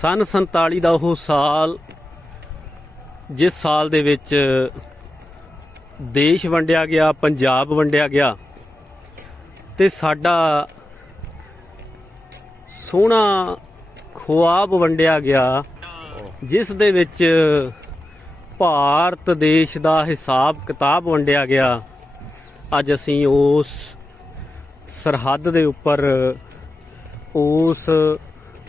ਸਨ 47 ਦਾ ਉਹ ਸਾਲ, ਜਿਸ ਸਾਲ ਦੇ ਵਿੱਚ ਦੇਸ਼ ਵੰਡਿਆ ਗਿਆ, ਪੰਜਾਬ ਵੰਡਿਆ ਗਿਆ, ਤੇ ਸਾਡਾ ਸੋਹਣਾ ਖੁਆਬ ਵੰਡਿਆ ਗਿਆ, ਜਿਸ ਦੇ ਵਿੱਚ ਭਾਰਤ ਦੇਸ਼ ਦਾ ਹਿਸਾਬ ਕਿਤਾਬ ਵੰਡਿਆ ਗਿਆ। ਅੱਜ ਅਸੀਂ ਉਸ ਸਰਹੱਦ ਦੇ ਉੱਪਰ ਉਸ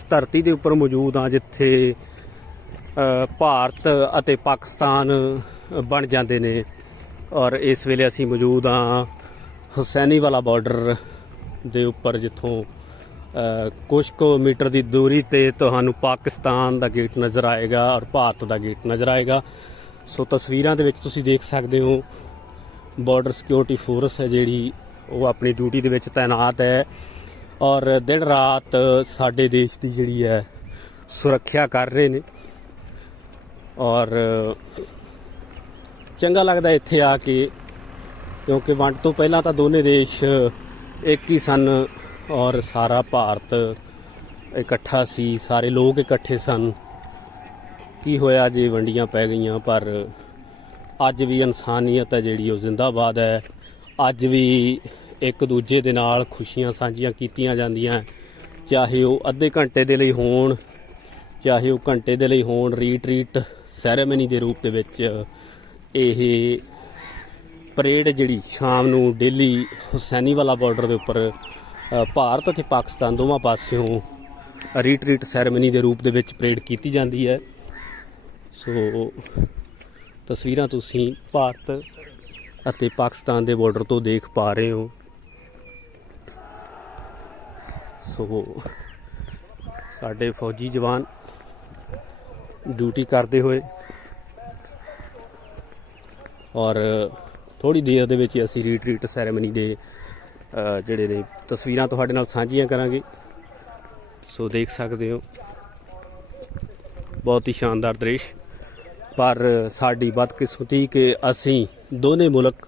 ਧਰਤੀ ਦੇ ਉੱਪਰ ਮੌਜੂਦ ਹਾਂ ਜਿੱਥੇ ਭਾਰਤ ਅਤੇ ਪਾਕਿਸਤਾਨ ਬਣ ਜਾਂਦੇ ਨੇ। ਔਰ ਇਸ ਵੇਲੇ ਅਸੀਂ ਮੌਜੂਦ ਹਾਂ ਹੁਸੈਨੀ ਵਾਲਾ ਬਾਰਡਰ ਦੇ ਉੱਪਰ ਜਿੱਥੋਂ ਅ, ਕੁਛ ਕੁ ਮੀਟਰ ਦੀ ਦੂਰੀ ਤੇ ਤੁਹਾਨੂੰ ਪਾਕਿਸਤਾਨ ਦਾ ਗੇਟ ਨਜ਼ਰ ਆਏਗਾ ਔਰ ਭਾਰਤ ਦਾ ਗੇਟ ਨਜ਼ਰ ਆਏਗਾ। ਸੋ ਤਸਵੀਰਾਂ ਦੇ ਵਿੱਚ ਤੁਸੀਂ ਦੇਖ ਸਕਦੇ ਹੋ ਬਾਰਡਰ ਸਿਕਿਉਰਿਟੀ ਫੋਰਸ ਹੈ ਜਿਹੜੀ ਉਹ ਆਪਣੀ ਡਿਊਟੀ ਦੇ ਵਿੱਚ ਤਾਇਨਾਤ ਹੈ। ਔਰ ਦਿਨ ਰਾਤ ਸਾਡੇ ਦੇਸ਼ ਦੀ ਜਿਹੜੀ ਹੈ ਸੁਰੱਖਿਆ ਕਰ ਰਹੇ ਨੇ। ਔਰ ਚੰਗਾ ਲੱਗਦਾ ਇੱਥੇ ਆ ਕੇ, ਕਿਉਂਕਿ ਵੰਡ ਤੋਂ ਪਹਿਲਾਂ ਤਾਂ ਦੋਨੇ ਦੇਸ਼ ਇੱਕ ਹੀ ਸਨ ਔਰ ਸਾਰਾ ਭਾਰਤ ਇਕੱਠਾ ਸੀ, ਸਾਰੇ ਲੋਕ ਇਕੱਠੇ ਸਨ। ਕੀ ਹੋਇਆ ਜੇ ਵੰਡੀਆਂ ਪੈ ਗਈਆਂ, ਪਰ ਅੱਜ ਵੀ ਇਨਸਾਨੀਅਤ ਹੈ ਜਿਹੜੀ ਉਹ ਜ਼ਿੰਦਾਬਾਦ ਹੈ। ਅੱਜ ਵੀ ਇੱਕ ਦੂਜੇ ਦੇ ਨਾਲ ਖੁਸ਼ੀਆਂ ਸਾਂਝੀਆਂ ਕੀਤੀਆਂ ਜਾਂਦੀਆਂ। ਚਾਹੇ ਉਹ ਅੱਧੇ ਘੰਟੇ ਦੇ ਲਈ ਹੋਣ, ਚਾਹੇ ਉਹ ਘੰਟੇ ਦੇ ਲਈ ਹੋਣ ਰੀਟਰੀਟ ਸੈਰੇਮਨੀ ਦੇ ਰੂਪ ਦੇ ਵਿੱਚ ਇਹ ਪਰੇਡ ਜਿਹੜੀ ਸ਼ਾਮ ਨੂੰ ਡੇਲੀ ਹੁਸੈਨੀ ਵਾਲਾ ਬਾਰਡਰ ਦੇ ਉੱਪਰ ਭਾਰਤ ਅਤੇ ਪਾਕਿਸਤਾਨ ਦੋਵਾਂ ਪਾਸਿਓਂ ਰੀਟਰੀਟ ਸੈਰੇਮਨੀ ਦੇ ਰੂਪ ਦੇ ਵਿੱਚ ਪਰੇਡ ਕੀਤੀ ਜਾਂਦੀ ਹੈ। ਸੋ ਤਸਵੀਰਾਂ ਤੁਸੀਂ ਭਾਰਤ ਅਤੇ ਪਾਕਿਸਤਾਨ ਦੇ ਬਾਰਡਰ ਤੋਂ ਦੇਖ ਪਾ ਰਹੇ ਹੋ। ਸੋ ਸਾਡੇ ਫੌਜੀ ਜਵਾਨ ਡਿਊਟੀ ਕਰਦੇ ਹੋਏ ਔਰ ਥੋੜੀ ਦੇਰ ਦੇ ਵਿੱਚ ਅਸੀਂ ਰੀਟਰੀਟ ਸੈਰੇਮਨੀ ਦੇ ਜਿਹੜੇ ਨੇ ਤਸਵੀਰਾਂ ਤੁਹਾਡੇ ਨਾਲ ਸਾਂਝੀਆਂ ਕਰਾਂਗੇ। ਸੋ ਦੇਖ ਸਕਦੇ ਹੋ, ਬਹੁਤ ਹੀ ਸ਼ਾਨਦਾਰ ਦ੍ਰਿਸ਼। ਪਰ ਸਾਡੀ ਬਦਕਿਸਮਤੀ ਕਿ ਅਸੀਂ ਦੋਨੇ ਮੁਲਕ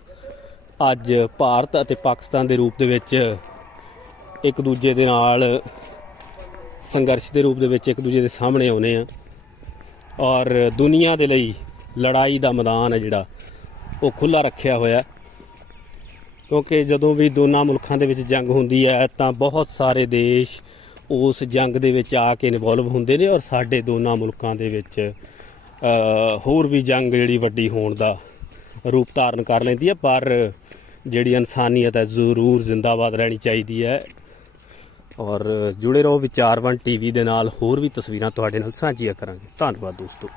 ਅੱਜ ਭਾਰਤ ਅਤੇ ਪਾਕਿਸਤਾਨ ਦੇ ਰੂਪ ਦੇ ਵਿੱਚ ਇੱਕ ਦੂਜੇ ਦੇ ਨਾਲ ਸੰਘਰਸ਼ ਦੇ ਰੂਪ ਦੇ ਵਿੱਚ ਇੱਕ ਦੂਜੇ ਦੇ ਸਾਹਮਣੇ ਆਉਨੇ ਆ ਔਰ ਦੁਨੀਆ ਦੇ ਲਈ ਲੜਾਈ ਦਾ ਮੈਦਾਨ ਹੈ ਜਿਹੜਾ, ਉਹ ਖੁੱਲਾ ਰੱਖਿਆ ਹੋਇਆ ਕਿਉਂਕਿ ਜਦੋਂ ਵੀ ਦੋਨਾਂ ਮੁਲਕਾਂ ਦੇ ਵਿੱਚ ਜੰਗ ਹੁੰਦੀ ਹੈ, ਤਾਂ ਬਹੁਤ ਸਾਰੇ ਦੇਸ਼ ਉਸ ਜੰਗ ਦੇ ਵਿੱਚ ਆ ਕੇ ਇਨਵੋਲਵ ਹੁੰਦੇ ਨੇ ਔਰ ਸਾਡੇ ਦੋਨਾਂ ਮੁਲਕਾਂ ਦੇ ਵਿੱਚ ਹੋਰ ਵੀ ਜੰਗ ਜਿਹੜੀ ਵੱਡੀ ਹੋਣ ਦਾ ਰੂਪ ਧਾਰਨ ਕਰ ਲੈਂਦੀ ਹੈ। ਪਰ ਜਿਹੜੀ ਇਨਸਾਨੀਅਤ ਹੈ, ਜ਼ਰੂਰ ਜ਼ਿੰਦਾਬਾਦ ਰਹਿਣੀ ਚਾਹੀਦੀ ਹੈ। ਔਰ ਜੁੜੇ ਰਹੋ ਵਿਚਾਰਵਨ ਟੀਵੀ ਦੇ ਨਾਲ, ਹੋਰ ਵੀ ਤਸਵੀਰਾਂ ਤੁਹਾਡੇ ਨਾਲ ਸਾਂਝੀਆਂ ਕਰਾਂਗੇ। ਧੰਨਵਾਦ ਦੋਸਤੋ।